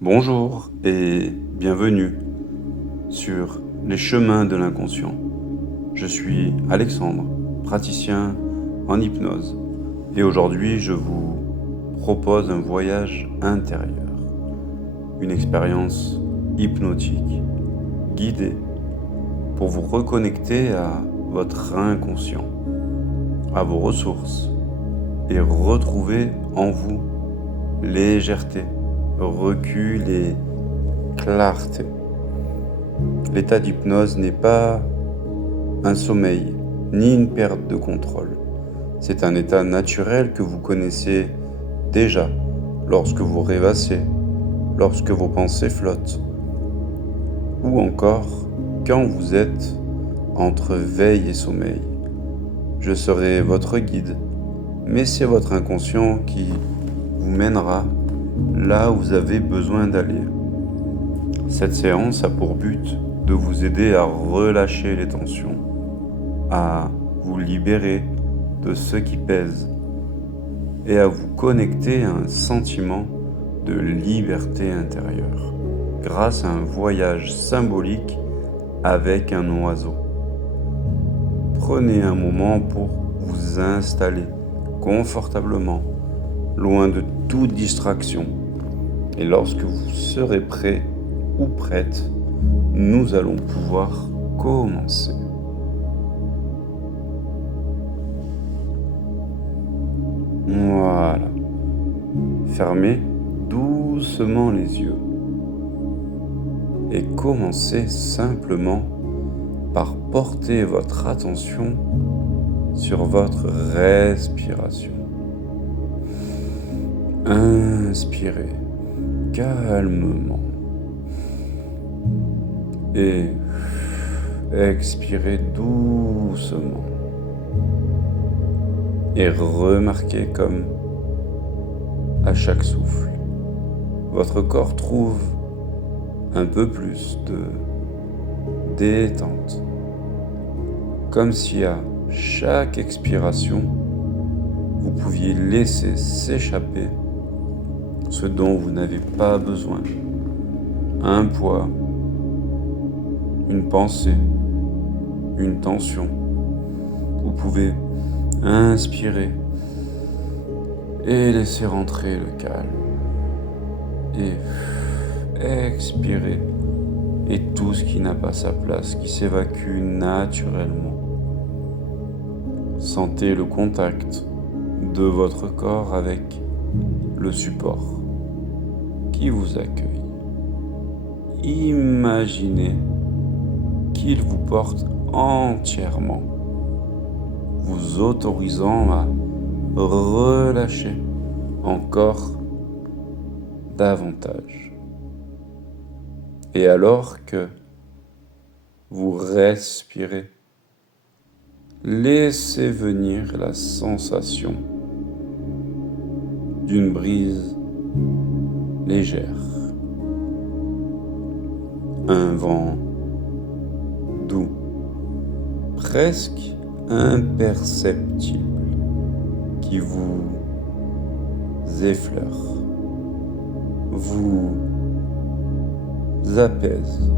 Bonjour et bienvenue sur les chemins de l'inconscient. Je suis Alexandre, praticien en hypnose, et aujourd'hui je vous propose un voyage intérieur, une expérience hypnotique, guidée, pour vous reconnecter à votre inconscient, à vos ressources, et retrouver en vous légèreté, recul et clarté. L'état d'hypnose n'est pas un sommeil, ni une perte de contrôle. C'est un état naturel que vous connaissez déjà lorsque vous rêvassez, lorsque vos pensées flottent, ou encore quand vous êtes entre veille et sommeil. Je serai votre guide, mais c'est votre inconscient qui vous mènera là où vous avez besoin d'aller. Cette séance a pour but de vous aider à relâcher les tensions, à vous libérer de ce qui pèse et à vous connecter à un sentiment de liberté intérieure grâce à un voyage symbolique avec un oiseau. Prenez un moment pour vous installer confortablement, loin de toute distraction. Et lorsque vous serez prêt ou prête, nous allons pouvoir commencer. Voilà. Fermez doucement les yeux et commencez simplement par porter votre attention sur votre respiration. Inspirez calmement et expirez doucement. Et remarquez comme à chaque souffle, votre corps trouve un peu plus de détente, comme si à chaque expiration, vous pouviez laisser s'échapper ce dont vous n'avez pas besoin. Un poids, une pensée, une tension. Vous pouvez inspirer et laisser rentrer le calme. Et expirer et tout ce qui n'a pas sa place, qui s'évacue naturellement. Sentez le contact de votre corps avec le support qui vous accueille. Imaginez qu'il vous porte entièrement, vous autorisant à relâcher encore davantage. Et alors que vous respirez, laissez venir la sensation d'une brise légère, un vent doux, presque imperceptible, qui vous effleure, vous apaise,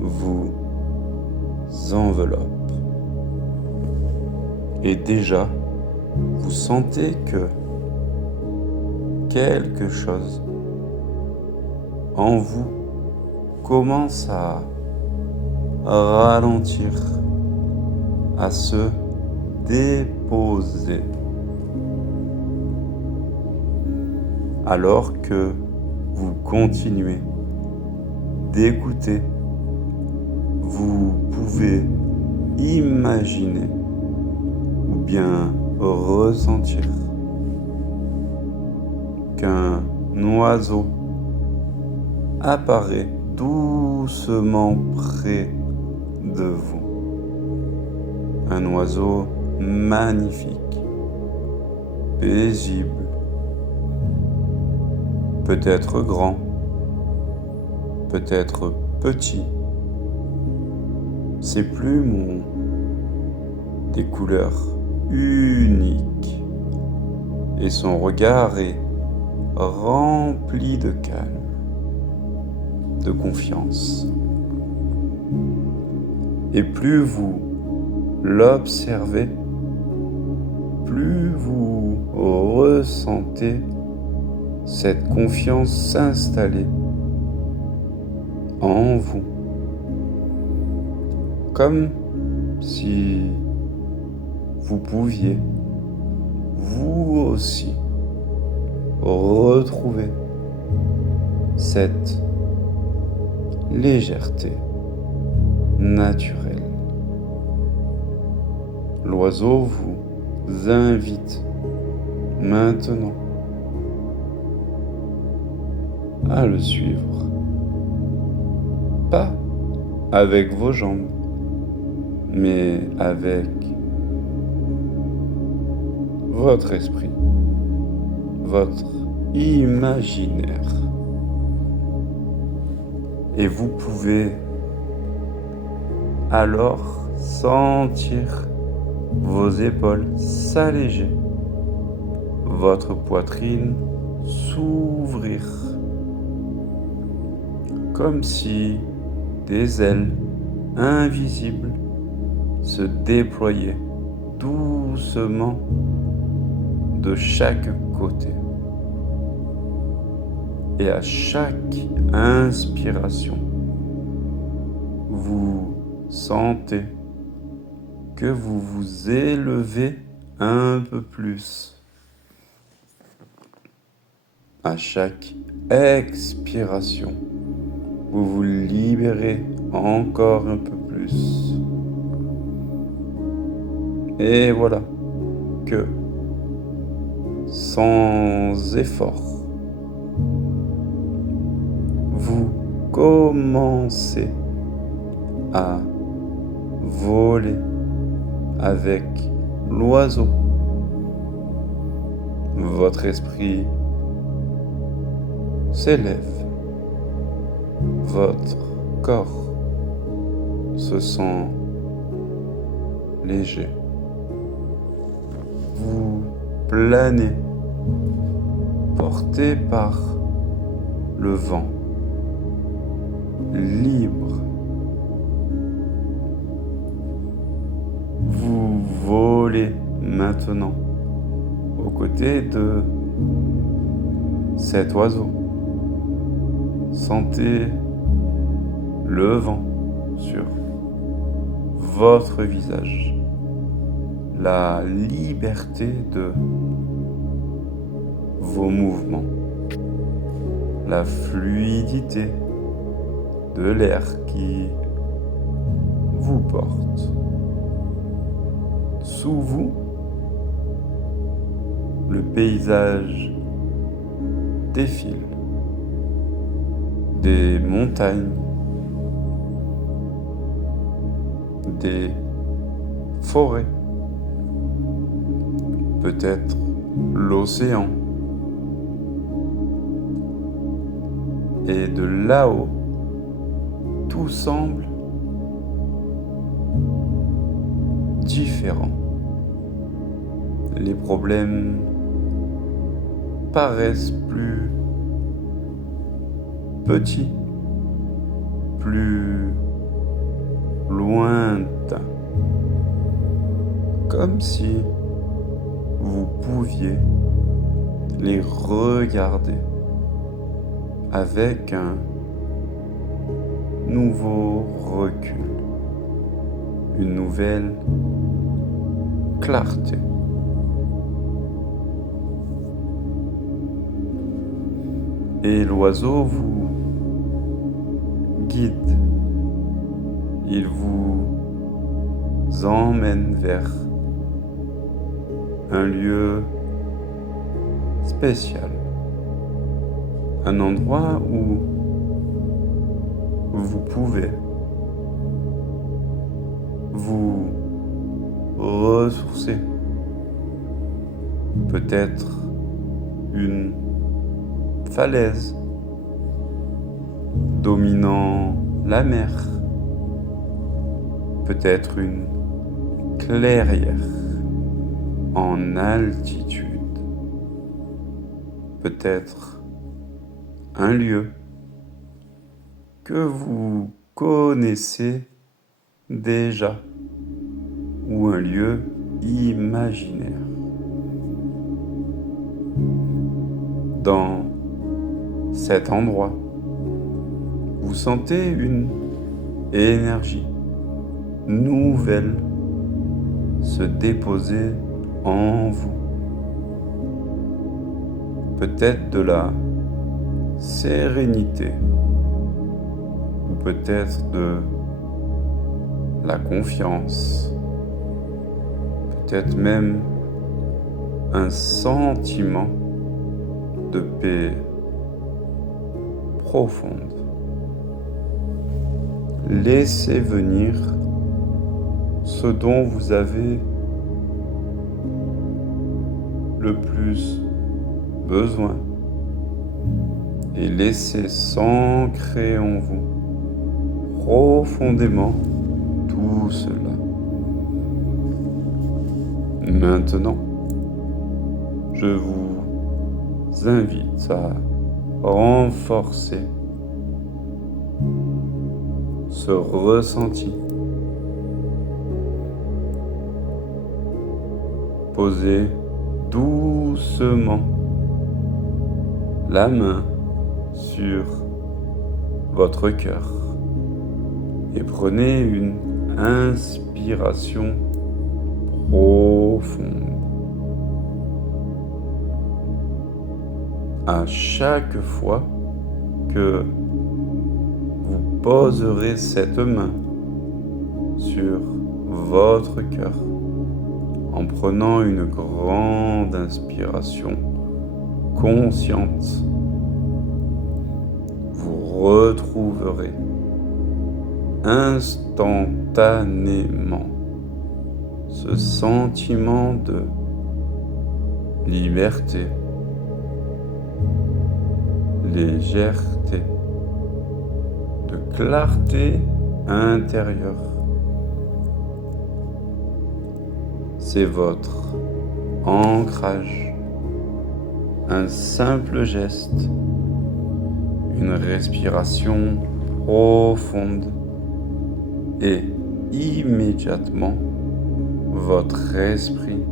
vous enveloppe. Et déjà, vous sentez que quelque chose en vous commence à ralentir, à se déposer. Alors que vous continuez d'écouter, vous pouvez imaginer ou bien ressentir qu'un oiseau apparaît doucement près de vous. Un oiseau magnifique, paisible, peut-être grand, peut-être petit. Ses plumes ont des couleurs uniques et son regard est rempli de calme, de confiance. Et plus vous l'observez, plus vous ressentez cette confiance s'installer en vous, comme si vous pouviez vous aussi retrouver cette légèreté naturelle. L'oiseau vous invite maintenant à le suivre, pas avec vos jambes, mais avec votre esprit, votre imaginaire. Et vous pouvez alors sentir vos épaules s'alléger, votre poitrine s'ouvrir, comme si des ailes invisibles se déployaient doucement de chaque côté. Et à chaque inspiration, vous sentez que vous vous élevez un peu plus. À chaque expiration, vous vous libérez encore un peu plus. Et voilà que, sans effort, vous commencez à voler avec l'oiseau. Votre esprit s'élève, votre corps se sent léger. Vous planez, porté par le vent, libre. Vous volez maintenant aux côtés de cet oiseau. Sentez le vent sur votre visage, la liberté de vos mouvements, la fluidité de l'air qui vous porte. Sous vous, le paysage défile. Des montagnes, des forêts, peut-être l'océan. Et de là-haut, tout semble différent. Les problèmes paraissent plus petits, plus lointains, comme si vous pouviez les regarder avec un nouveau recul, une nouvelle clarté. Et l'oiseau vous guide, il vous emmène vers un lieu spécial, un endroit où vous pouvez vous ressourcer, peut-être une falaise dominant la mer, peut-être une clairière en altitude, peut-être un lieu que vous connaissez déjà ou un lieu imaginaire. Dans cet endroit, vous sentez une énergie nouvelle se déposer en vous. Peut-être de la sérénité ou peut-être de la confiance, peut-être même un sentiment de paix profonde. Laissez venir ce dont vous avez le plus besoin et laissez s'ancrer en vous profondément tout cela. Maintenant, je vous invite à renforcer ce ressenti. Posez doucement la main sur votre cœur et prenez une inspiration profonde. À chaque fois que vous poserez cette main sur votre cœur, en prenant une grande inspiration consciente, vous retrouverez instantanément ce sentiment de liberté, légèreté, de clarté intérieure. C'est votre ancrage, un simple geste, une respiration profonde et immédiatement votre esprit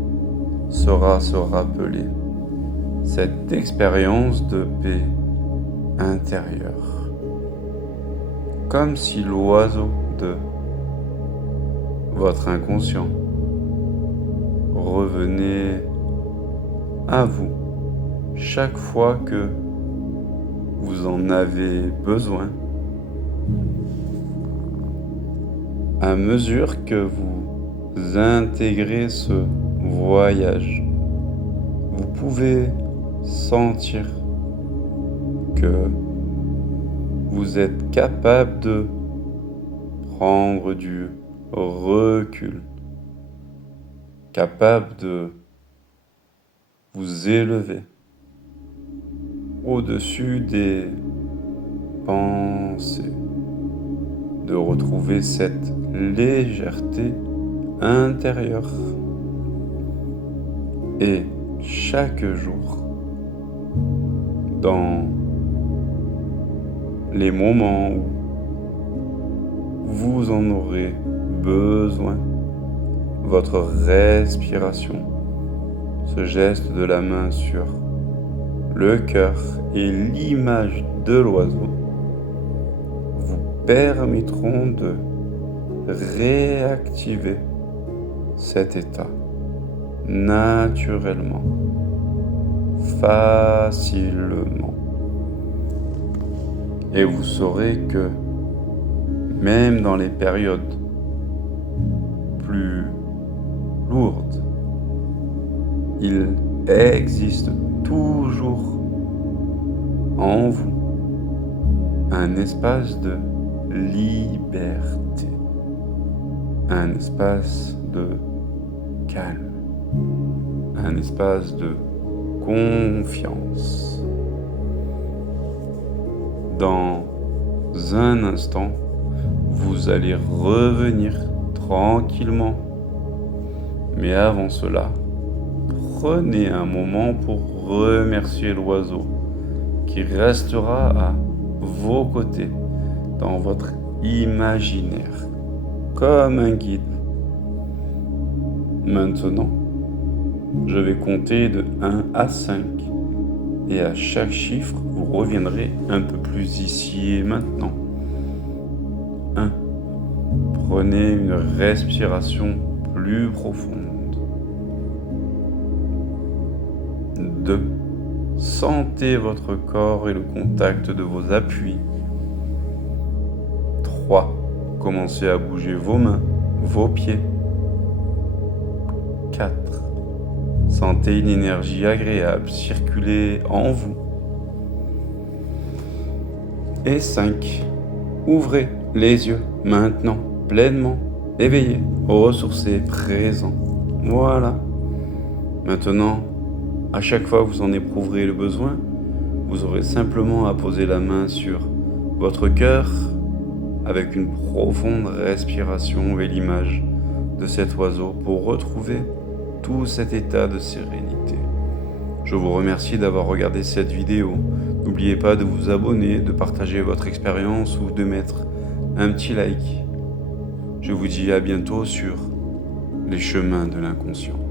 saura se rappeler cette expérience de paix intérieure, comme si l'oiseau de votre inconscient revenez à vous chaque fois que vous en avez besoin. À mesure que vous intégrez ce voyage, vous pouvez sentir que vous êtes capable de prendre du recul, capable de vous élever au-dessus des pensées, de retrouver cette légèreté intérieure. Et chaque jour, dans les moments où vous en aurez besoin, votre respiration, ce geste de la main sur le cœur et l'image de l'oiseau vous permettront de réactiver cet état naturellement, facilement. Et vous saurez que même dans les périodes plus lourdes, il existe toujours en vous un espace de liberté, un espace de calme, un espace de confiance. Dans un instant, vous allez revenir tranquillement. Mais avant cela, prenez un moment pour remercier l'oiseau qui restera à vos côtés dans votre imaginaire, comme un guide. Maintenant, je vais compter de 1 à 5 et à chaque chiffre, vous reviendrez un peu plus ici et maintenant. 1. Prenez une respiration plus profonde. 2. Sentez votre corps et le contact de vos appuis. 3. Commencez à bouger vos mains, vos pieds. 4. Sentez une énergie agréable circuler en vous. Et 5. Ouvrez les yeux maintenant, pleinement, éveillé, ressourcé, présent. Voilà. Maintenant, à chaque fois que vous en éprouverez le besoin, vous aurez simplement à poser la main sur votre cœur avec une profonde respiration et l'image de cet oiseau pour retrouver tout cet état de sérénité. Je vous remercie d'avoir regardé cette vidéo. N'oubliez pas de vous abonner, de partager votre expérience ou de mettre un petit like. Je vous dis à bientôt sur les chemins de l'inconscient.